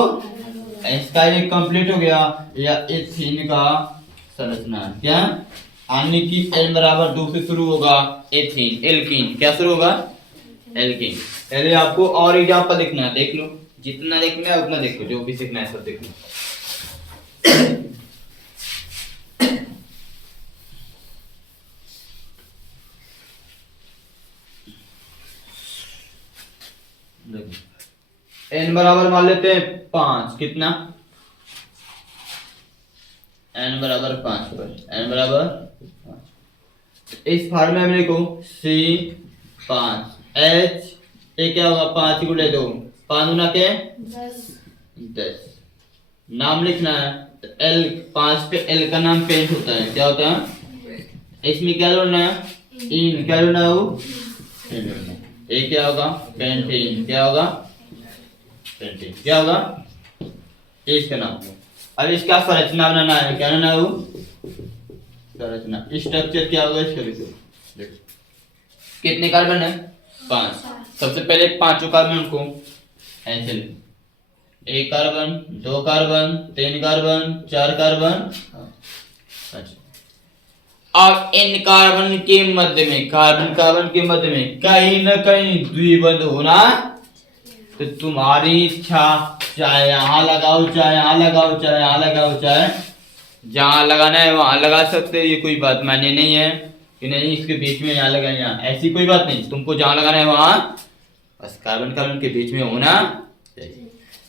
इसका ये कंप्लीट हो गया। या एथीन का संरचना क्या आने की n बराबर 2 से शुरू होगा, एथीन एल्कीन। क्या शुरू होगा? एल्कीन। पहले आपको और एग्जांपल लिखना है, देख लो, जितना लिखना है उतना देखो, जो भी सीखना है सब देख लो। n बराबर मान लेते हैं 5, कितना? n बराबर 5 पर, n बराबर 5। इस फार्मूला में लिखो C5 H, ये क्या होगा? 5 गुणे 2, 5 गुना के 10। नाम लिखना है, तो L 5 पे L का नाम पेंट होता है। क्या होता है? इसमें क्या जोड़ना है? इन। क्या जोड़ना है? वो ये क्या होगा? पेंटीन। क्या होगा? पेंटीन। क्या होगा? इसका नाम। अब इसका संरचना बनाना है। क्या बनाना है? वो संरचना, स्ट्रक्चर क्या होगा इसका? देखो कितने कार्बन है? 5। सबसे पहले 5 कार्बन को ऐसे ले, 1 कार्बन, 2 कार्बन, 3 कार्बन, 4 कार्बन। अच्छा, अब इन कार्बन के मध्य में, कार्बन के मध्य में कहीं न कहीं द्विबंध होना, तो तुम्हारी इच्छा, चाहे यहाँ लगाओ, चाहे यहाँ लगाओ, चाहे यहाँ लगाओ, चाहे जहाँ लगाना है वहां लगा सकते हो। ये कोई बात मायने नहीं है कि नहीं इसके बीच में यहाँ लगाए, यहाँ ऐसी कोई बात नहीं। तुमको जहाँ लगाना है वहां, बस कार्बन के बीच में होना चाहिए।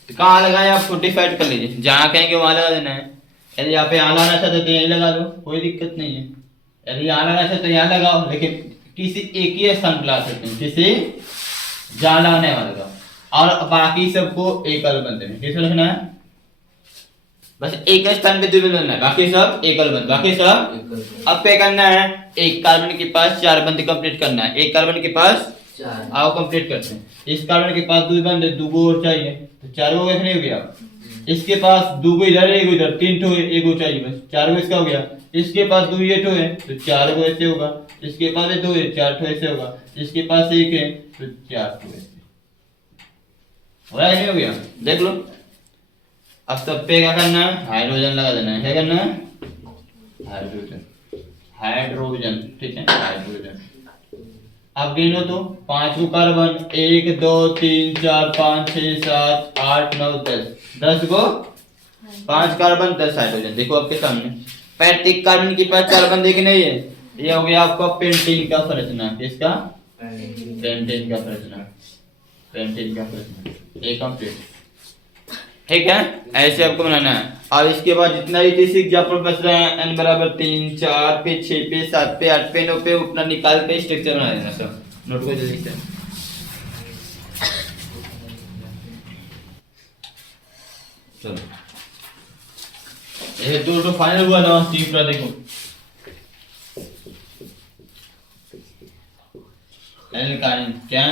तो कहाँ लगाए आप 45 कर लीजिए, जहाँ कहेंगे वहां लगा देना है। यदि यहाँ पे यहाँ लगाना चाहते तो यही लगा दो, कोई दिक्कत नहीं है। यदि यहाँ लगाना चाहते तो यहाँ लगाओ, लेकिन किसी एक ही स्थान पर लगा सकते हैं, किसी जहाँ लगाने वाला लगाओ, और बाकी सबको एकल बंध में किस रखना है? बस एक स्थान पे द्विबंध बनना है, बाकी सब एकल बंध, बाकी सब। अब क्या करना है? एक कार्बन के पास 4 बंध कंप्लीट करना है, एक कार्बन के पास 4। आओ कंप्लीट करते हैं। इस कार्बन के पास 2 बंध, 2 और चाहिए, तो 4 गो कैसे हो गया? इसके पास 2 गो इधर, 1 इधर, 3 ठो है, 1 गो चाहिए, बस 4 गो इसका हो गया। इसके पास 2 ये ठो है, तो 4 गो ऐसे होगा। इसके पास 2 है, 4 ठो ऐसे होगा। इसके पास 1 है, तो 4 ठो ऐसे हो रहा है। नहीं हो गया? देख लो। अब सब पे क्या करना है? हाइड्रोजन लगा देना है। क्या करना है? हाइड्रोजन, हाइड्रोजन, ठीक है, हाइड्रोजन। अब गिनो तो 5 गो कार्बन, 1 2 3 4 5 6 7 8 9 10, 10 गो 5 कार्बन 10 हाइड्रोजन। देखो आपके सामने प्रत्येक कार्बन के पास 4 बंधे की नहीं है। ये हो गया आपका पेंटीन का संरचना। किसका? पेंटीन का संरचना, पेंटीन का संरचना। ये कंप्लीट, ठीक है। ऐसे आपको बनाना है। अब इसके बाद जितना भी जैसे एग्जांपल बच रहा है, n बराबर 3 4 पे 6 पे 7 पे 8 पे 9 पे उतना निकाल के स्ट्रक्चर बना देना। सब नोट को जल्दी से। चलो ये दो फाइनल हुआ ना, तीसरा देखो एल्काइन। क्या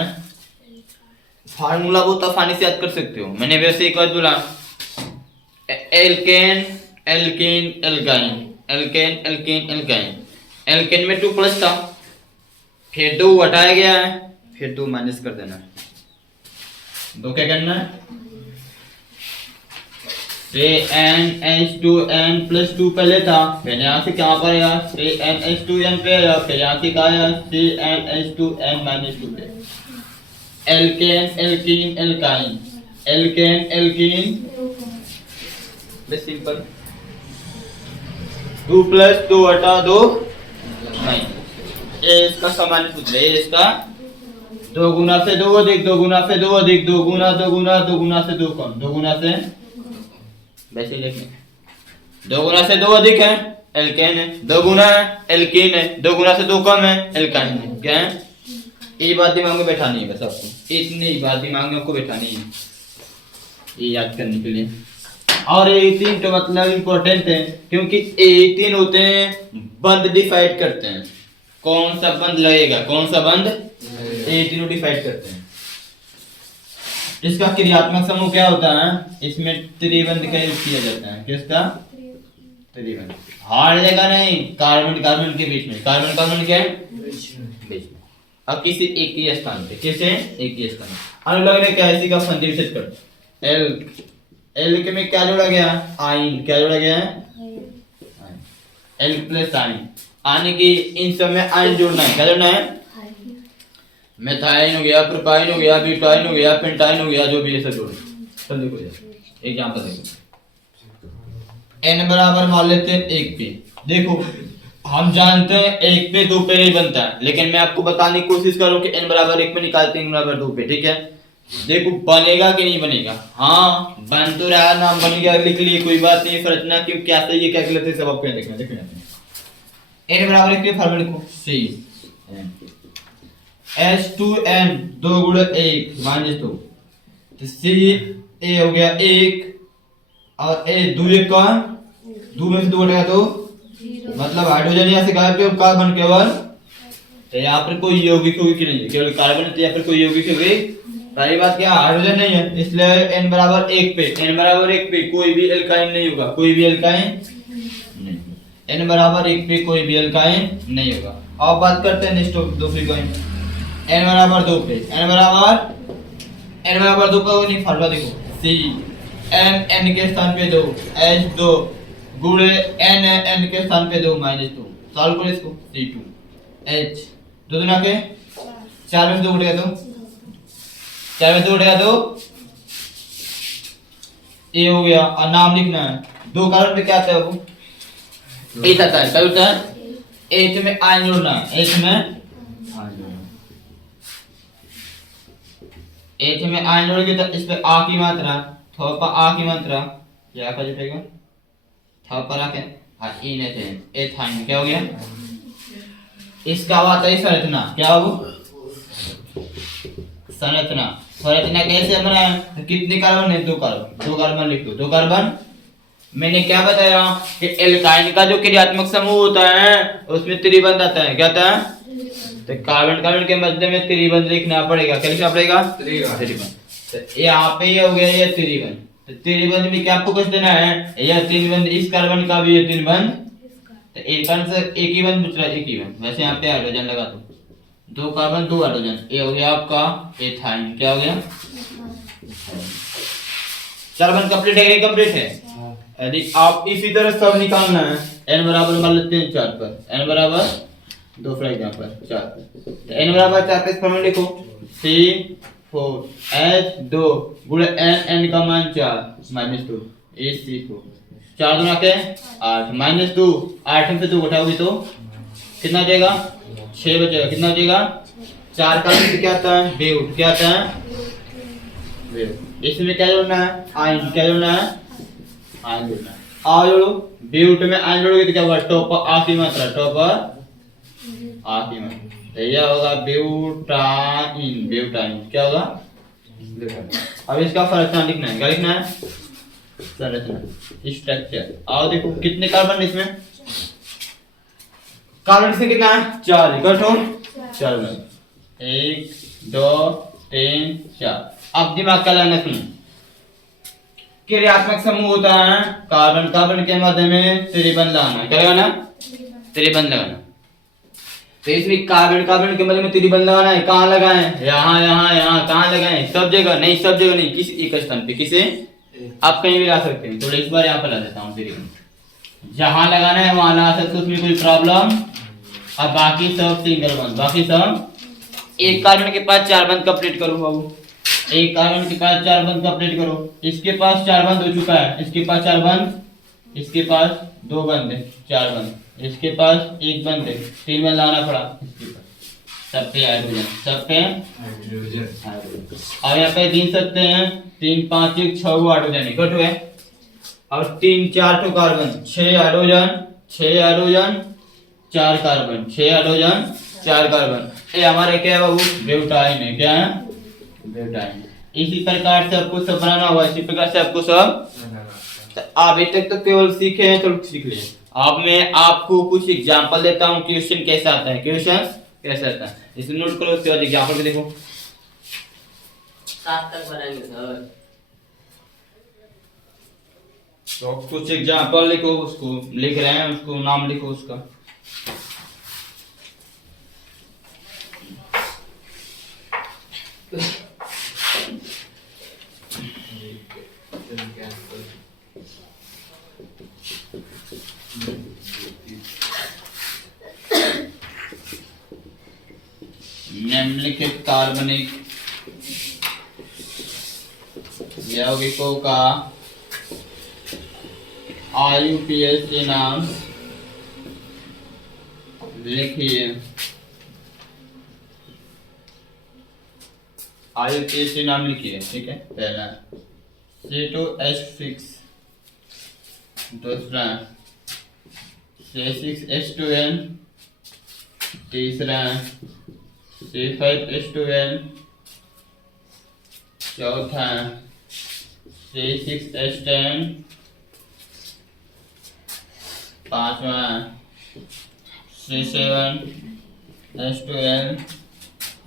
फार्मूला बहुत आसानी से याद कर सकते हो। मैंने वैसे एक बार बोला alkane alkene alkyne, alkane alkene alkyne. Alkane में 2 प्लस था, फिर 2 हटाया गया है, फिर 2 माइनस कर देना है। 2 क्या करना है? CnH2n + 2 पहले था, फिर यहाँ से कहाँ पर आया? CnH2n पे आया, फिर यहाँ से कहाँ आया? CnH2n - 2 पे। Alkene alkene alkyne, alkane alkene, बस सिंपल। 2 + 2 हटा 2 नहीं, ये इसका सामान्य सूत्र है। इसका 2 गुना से 2 अधिक, 2 गुना से 2 अधिक, 2 गुना 2 गुना 2 गुना से 2 कम, 2 गुना से वैसे लिखें, 2 गुना से 2 अधिक है एल्केन है, 2 गुना है एल्कीन है, 2 गुना से 2 कम है एल्काइन है। क्या है? ये बात दिमाग में बैठानी है बस आपको, इतनी ही बात दिमाग में आपको बैठानी है ये याद करने के लिए। और ये 18 तो मतलब इम्पोर्टेंट है क्योंकि 18 होते हैं बंद डिफाइड करते हैं। कौन सा बंद लगेगा, कौन सा बंद 18 डिफाइड करते हैं। इसका क्रियात्मक समूह क्या होता है, इसमें त्रिबंध का यूज किया जाता है। किसका? त्रिबंध। हर जगह नहीं, कार्बन कार्बन के बीच में, कार्बन कार्बन के बीच में। अब किसी एक ही स्थान पे, किसे एक ही स्थान पे अनुलग्न क्या इसी का फंदी विशेष कर एल, एल के में क्या जोड़ा गया, आइन। क्या जोड़ा गया है, एल प्लस आइन। आने की इन सब में आइन जोड़ना है। क्या जोड़ना है, मेथाइन हो गया, प्रोपाइन हो गया, ब्यूटाइन हो गया, पेंटाइन हो गया, जो भी है सब जोड़ो। सब देखो एक यहाँ पर देखो, n बराबर मान लेते हैं 1 पे। देखो हम जानते हैं 1 पे 2 पे नहीं बनता है, लेकिन मैं आपको बताने की कोशिश कर रहा हूँ कि n बराबर 1 पे निकालते हैं n बराबर 2 पे। ठीक है, देखो बनेगा कि नहीं बनेगा। हाँ बन तो रहा, नाम बन गया, लिख लिए, कोई बात नहीं। संरचना क्यों क्या सही है क्या गलत है सब आपको देखना। देखो n बराबर 1 पे फॉर्मूला लिखो, C H2N 2 गुणा 1 माइनस 2, तो C A हो गया 1 और A 2 1 का 2 में से 2 हटेगा तो मतलब हाइड्रोजन यहाँ से गायब, केवल कार्बन केवल। तो यहाँ पर कोई यौगिक होगी नहीं, केवल कार्बन। तो यहाँ पर कोई यौगिक होगी, पहली बात क्या हाइड्रोजन नहीं है, इसलिए n बराबर 1 पे, n बराबर 1 पे कोई भी एल्काइन नहीं होगा, कोई भी एल्काइन नहीं। n बराबर 1 पे कोई भी एल्काइन नहीं होगा। अब बात करते हैं नेक्स्ट दूसरी कोई n बराबर 2 पे, n बराबर 2 का नहीं फॉर्मूला देखो, C n के स्थान पे 2 H2 गुणे n के स्थान पे 2 माइनस 2। सॉल्व करो इसको, C2 H 2 दुना के 4 में 2 उठेगा तो 4 में 2 उठेगा तो A हो गया। और नाम लिखना है, 2 कार्बन पे क्या आता है वो H आता है। क्या होता है, H में आयन जोड़ना है, H में H में आयन जोड़ोगे तो इस पे आ की मात्रा, थोपा आ की मात्रा क्या का जुटेगा, थोपा रखे हाँ इथेन, एथाइन। क्या हो गया, इसका आता है संरचना। क्या हो, संरचना। संरचना कैसे बना है, तो कितने कार्बन है, 2 कार्बन। 2 कार्बन लिख दो, 2 कार्बन। मैंने क्या बताया कि एल्काइन का जो क्रियात्मक समूह होता है उसमें त्रिबंध आता है। क्या आता है, तो कार्बन कार्बन के मध्य में त्रिबंध लिखना पड़ेगा। क्या लिखना पड़ेगा, त्रिबंध। तो यहाँ पे ये हो गया ये त्रिबंध। तो त्रिबंध में क्या आपको कुछ देना है, यह त्रिबंध इस कार्बन का भी है त्रिबंध, तो एक आंसर एक ही बंद दूसरा एक ही बंद। वैसे यहाँ पे हाइड्रोजन लगा दो, 2 कार्बन 2 हाइड्रोजन, ये हो गया आपका एथाइन। क्या हो गया, 4 बंद कंप्लीट है, कंप्लीट है। यदि आप इसी तरह सब निकालना है, n बराबर मान लेते हैं 4 पर, n बराबर 2 फ्राई यहाँ पर 4 पर, तो n बराबर 4 पे फॉर्मूला लिखो, C4 H2 गुणे n का मान 4 माइनस 2 AC4, 4 दूना के 8 माइनस 2, 8 में से 2 घटाओगे तो कितना बचेगा, 6 बचेगा। कितना बचेगा, 4 का क्या आता है, बेउट। क्या आता है, बेउट। इसमें क्या जोड़ना है, आयन। क्या जोड़ना है, आयन जोड़ना है। आ जोड़ो, बेउट में आयन जोड़ोगे तो क्या होगा, टॉपर आ की मात्रा, टॉपर आ की मात्रा, तो यह होगा ब्यूटाइन। ब्यूटाइन क्या होगा, अब इसका संरचना लिखना है। क्या लिखना है, संरचना, स्ट्रक्चर। आओ देखो कितने कार्बन इसमें, कार्बन से कितना है, 4 इकट्ठो 4 में 1 2 3 4। अब दिमाग का लगाना सुनो, क्रियात्मक समूह होता है कार्बन कार्बन के मध्य में त्रिबंध लगाना। क्या लगाना, त्रिबंध लगाना। तो इसमें कार्बन कार्बन के मध्य में त्रिबंध लगाना है। कहाँ लगाएं, यहाँ यहाँ यहाँ, कहाँ लगाएं, सब जगह नहीं, सब जगह नहीं, किसी एक स्थान पे। किसे, आप कहीं भी ला सकते हैं। तो इस बार यहाँ पर ला देता हूँ त्रिबंध, जहाँ लगाना है वहां लगा सकते, उसमें कोई प्रॉब्लम। अब बाकी सब सिंगल बंद, बाकी सब एक कार्बन के पास 4 बंद कंप्लीट करो बाबू, एक कार्बन के पास 4 बंद कंप्लीट करो। इसके पास 4 बंद हो चुका है, इसके पास 4 बंद, इसके पास 2 बंद है, 4 बंद, इसके पास 1 बंद है, 3 बंद लाना पड़ा इसके पास। सब पे हाइड्रोजन, सब पे हाइड्रोजन। अब यहाँ पे गिन सकते हैं 3 5 1 6 हाइड्रोजन इकट्ठे हुए, और 3 4 two carbon, 6 hydrogen 6 hydrogen 4 carbon, 6 hydrogen 4 carbon. ये हमारे क्या है बाबू, ब्यूटाइन है। क्या है? ब्यूटाइन। इसी प्रकार से आपको सब बनाना होगा, इसी प्रकार से आपको सब। तो अभी तक तो केवल सीखे हैं, तो सीख लिए। अब मैं आपको कुछ एग्जांपल देता हूँ, क्वेश्चन कैसे आता है, क्वेश्चन कैसे आता है, इसे नोट करो। उसके बाद एग्जांपल भी देखो। 7 तक बनाएंगे सर। तो कुछ एग्जांपल लिखो, उसको लिख रहे हैं, उसको नाम लिखो उसका। निम्नलिखित कार्बनिक यौगिकों का IUPAC के नाम लिखिए। IUPAC नाम लिखिए, ठीक है। पहला C2H6, दूसरा C6H2N, तीसरा C5H2N, चौथा C6H10, पांचवा C7H2N,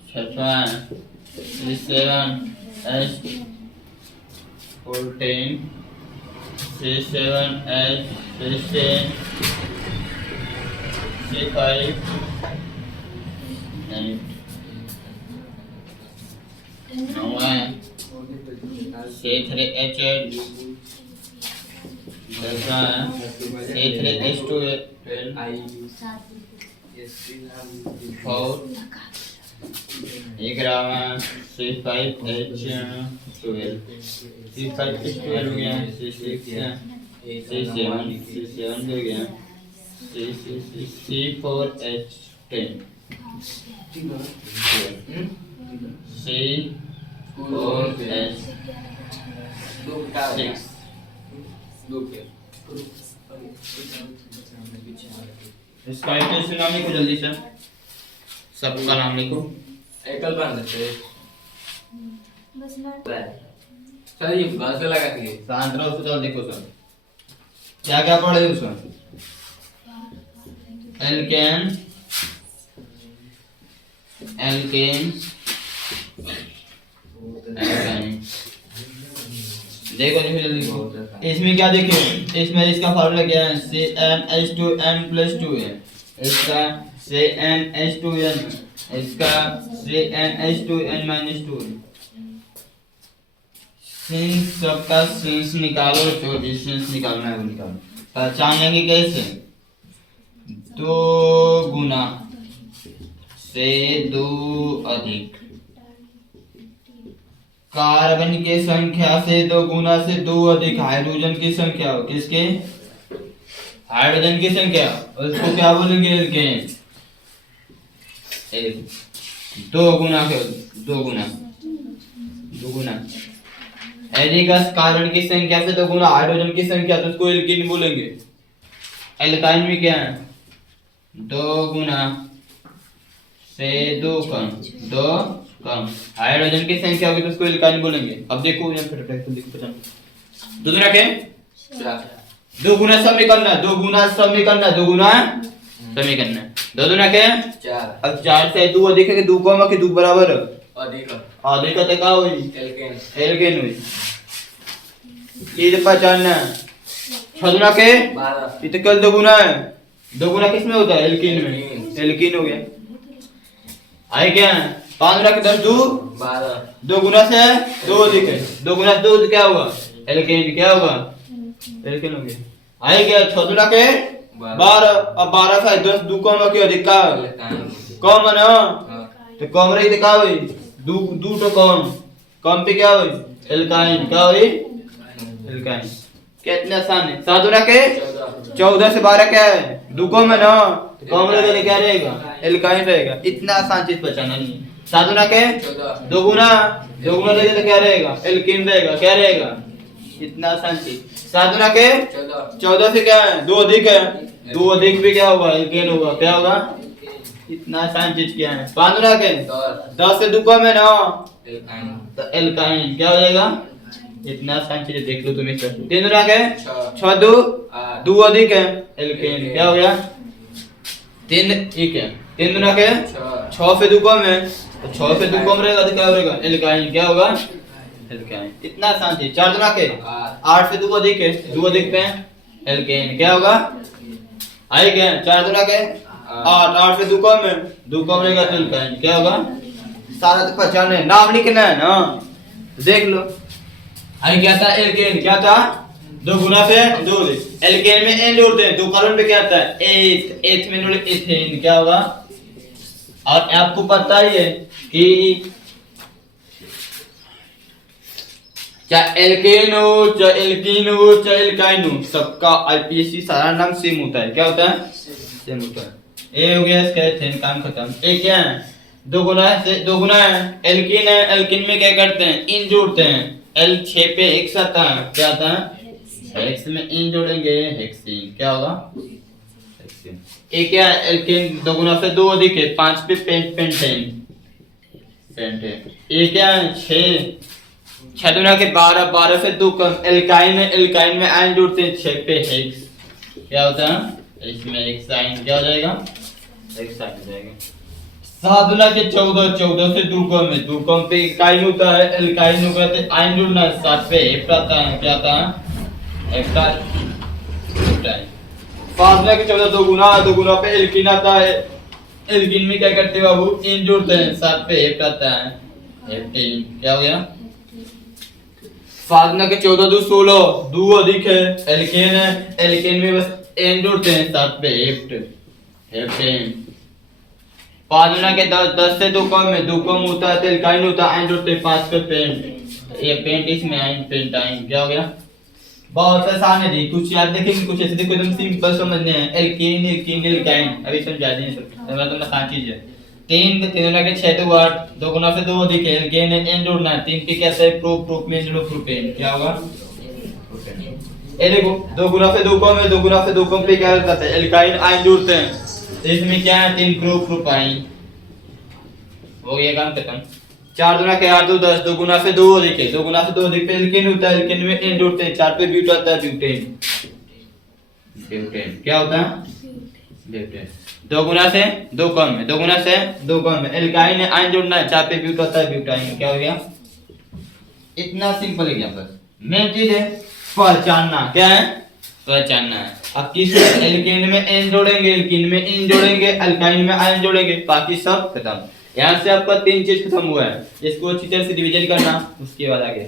छठवा C7H14, C7H16, C5 नौवा C3H8, दसवां C3H2N, 4, 11वां C5H12, C5H12 हो गया, C7 हो गया, C4H10, C4H6, इसका इक्वेशन नाम लिखो जल्दी से, सबका नाम लिखो। एकल बन सकते सर, ये बस लगा के शांत रहो। चलो देखो सर, क्या क्या पढ़े उसमें। एल्केन, एल्केन, देखो देखो जल्दी। इसमें क्या देखे, इसमें इसका फार्मूला क्या है, CnH2n+2 है, इसका CnH2n, इसका CnH2n-2 है। सिंस सबका सिंस निकालो, जो भी सिंस निकालना है वो निकालो। पहचानेंगे कैसे, 2 गुना से 2 अधिक, कार्बन की संख्या से 2 गुना से 2 अधिक हाइड्रोजन की संख्या हो। किसके? हाइड्रोजन की संख्या, उसको क्या बोलेंगे, एल्केन। 2 गुना के 2 गुना अधिक कार्बन की संख्या से 2 गुना हाइड्रोजन की संख्या, तो उसको एल्कीन बोलेंगे। एल्काइन में क्या है, 2 गुना से 2 कम, 2 कम हाइड्रोजन की संख्या होगी तो उसको एल्काइन बोलेंगे। अब देखो यहाँ पे देखो, 2 गुना के 2 गुना सब निकलना है, 2 गुना सब निकलना है, 2 गुना सब निकलना है, 2 गुना के 4। अब 4 से 2 अधिक है कि 2 कम है कि 2 बराबर है, अधिक अधिक है तो क्या हुई, एल्केन। एल्केन हुई। ये पहचानना है। 6 गुना के 12, ये तो केवल 2 गुना है, 2 गुना किसमें होता है, एल्कीन में, एल्कीन हो गया। आए क्या, 5 गुना के 10 2 12, 2 गुना से 2 अधिक है, 2 गुना से 2 तो क्या होगा, एल्केन। क्या होगा, एल्केन हो गया। आए क्या, 6 गुना के 12, अब 12 से 10 2 कम है कि अधिक का, कम है ना, तो कम रही तो क्या हुई, 2 तो कम पे क्या हुई, एल्काइन। क्या हुई, एल्काइन। कितने आसान है। 7 गुना के 14 से 12 क्या है, 2 कम है ना, कम रहेगा तो क्या रहेगा, एल्काइन रहेगा। इतना आसान चीज बचाना नहीं है। 7 गुना के 2 गुना रहेगा तो क्या रहेगा, एल्कीन रहेगा। क्या रहेगा, इतना आसान चीज। 7 गुना के 14 से क्या है, 2 अधिक है, 2 अधिक भी क्या होगा, एल्केन होगा। क्या होगा, इतना आसान चीज क्या है? बांध रहा के 10 10 से 2 कम है ना, एल्काइन तो एल्काइन क्या हो जाएगा? इतना आसान चीज देख लो तुम्हें। 3 रहा के 6 6 2 8 2 अधिक है एल्केन क्या हो गया? 3 ठीक है। 3 रहा के 6 से 2 कम है, तो 6 से 2 कम रहेगा तो क्या होगा? एल्काइन क्या होगा? एल्काइन। इतना आसान चीज। 4 रहा के 8 से 2 अधिक है, 2 अधिक पे एल्केन क्या होगा? आई क्या? 4 रहा के 8 8 से 2 कम है, 2 कम रहेगा तो एल्काइन क्या होगा? सारा तो पहचान है, नाम लिखना है ना, देख लो। आई क्या था? एल्केन क्या था? 2 गुना से 2 एल्केन में एन जोड़ते हैं, 2 कार्बन पे क्या आता है? एथ एथ में जोड़े एथेन क्या होगा? और आपको पता ही है कि चाहे एल्केन हो, चाहे एल्कीन हो, चाहे एल्काइन हो, सबका आईपीएसी सारा नाम सेम होता है। क्या होता है? सेम होता है। ए हो गया इसका एथेन, काम खत्म। ए क्या है? 2 गुना से 2 गुना है, एल्कीन है, एल्कीन में क्या करते हैं? इन जोड़ते हैं, एल 6 पे एक्स आता है, क्या आता है? एक्स में इन जोड़ेंगे हेक्सीन क्या होगा? हेक्सीन। ए क्या है? एल्कीन 2 गुना से 2 अधिक है, 5 पे पेंटेन पेंट है। ए क्या है? 6 दुना के 12 12 से 2 कम एल्काइन है, एल्काइन में आयन जोड़ते हैं, 6 पे हेक्स क्या होता है? इसमें हेक्साइन क्या हो जाएगा? हेक्साइन हो जाएगा। 7 दुना के 14 14 से 2 कम है, 2 कम पे एल्काइन होता है, एल्काइन होगा तो आयन जोड़ना है, 7 पे हेप्ट आता है क्या आता है? हेप्टाइन। 5 दुना के 14 2 गुना पे एल्कीन आता है, एल्कीन में क्या करते हैं बाबू? इन जोड़ते हैं, 7 पे हेप्ट आता है हेप्टेन क्या हो गया? 7 गुना के 14 2 16 2 अधिक है, एल्केन है, एल्केन में बस एन जोड़ते हैं, 7 पे हेप्ट हेप्टेन। 5 गुना के 10 10 से 2 कम है, 2 कम होता है तो एल्काइन होता है, आयन जोड़ते हैं, 5 पे पेंट, ये पेंट इसमें आयन पेंटाइन क्या हो गया? बहुत आसान है जी, कुछ याद देखेंगे कुछ ऐसे देखो एकदम सिंपल समझने हैं। एल्केन एल्कीन एल्काइन अभी समझा दें सब, मतलब आसान चीज है। 3 गुना के 6 2 8 2 गुना से 2 अधिक है, एल्केन है, एन जोड़ना है, 3 पे कैसे है? प्रोप में जोड़ो प्रोपेन क्या होगा? ये देखो 2 गुना से 2 कम है, 2 गुना से 2 कम पे क्या रहता है? एल्काइन आयन जोड़ते हैं, तो इसमें क्या है? 3 प्रोपाइन हो गया, काम खत्म। 4 गुना के 8 2 10 2 गुना से 2 अधिक है, 2 गुना से 2 अधिक पे एल्केन होता है, एल्केन में एन जोड़ते हैं, 4 पे ब्यूट आता है, ब्यूटेन ब्यूटेन क्या होता है? ब्यूटेन। 2 गुना से 2 कम है, 2 गुना से 2 कम है, एल्काइन है, आयन जोड़ना है, 4 पे ब्यूट आता है, ब्यूटाइन क्या हो गया? इतना सिंपल है। क्या बस मेन चीज है पहचानना, क्या है? पहचानना है। अब किस एल्केन में एन जोड़ेंगे, एल्कीन में इन जोड़ेंगे, अल्काइन में आयन जोड़ेंगे, बाकी सब खत्म। यहाँ से आपका 3 चीज खत्म हुआ है, इसको अच्छी तरह से डिवीजन करना, उसके बाद आगे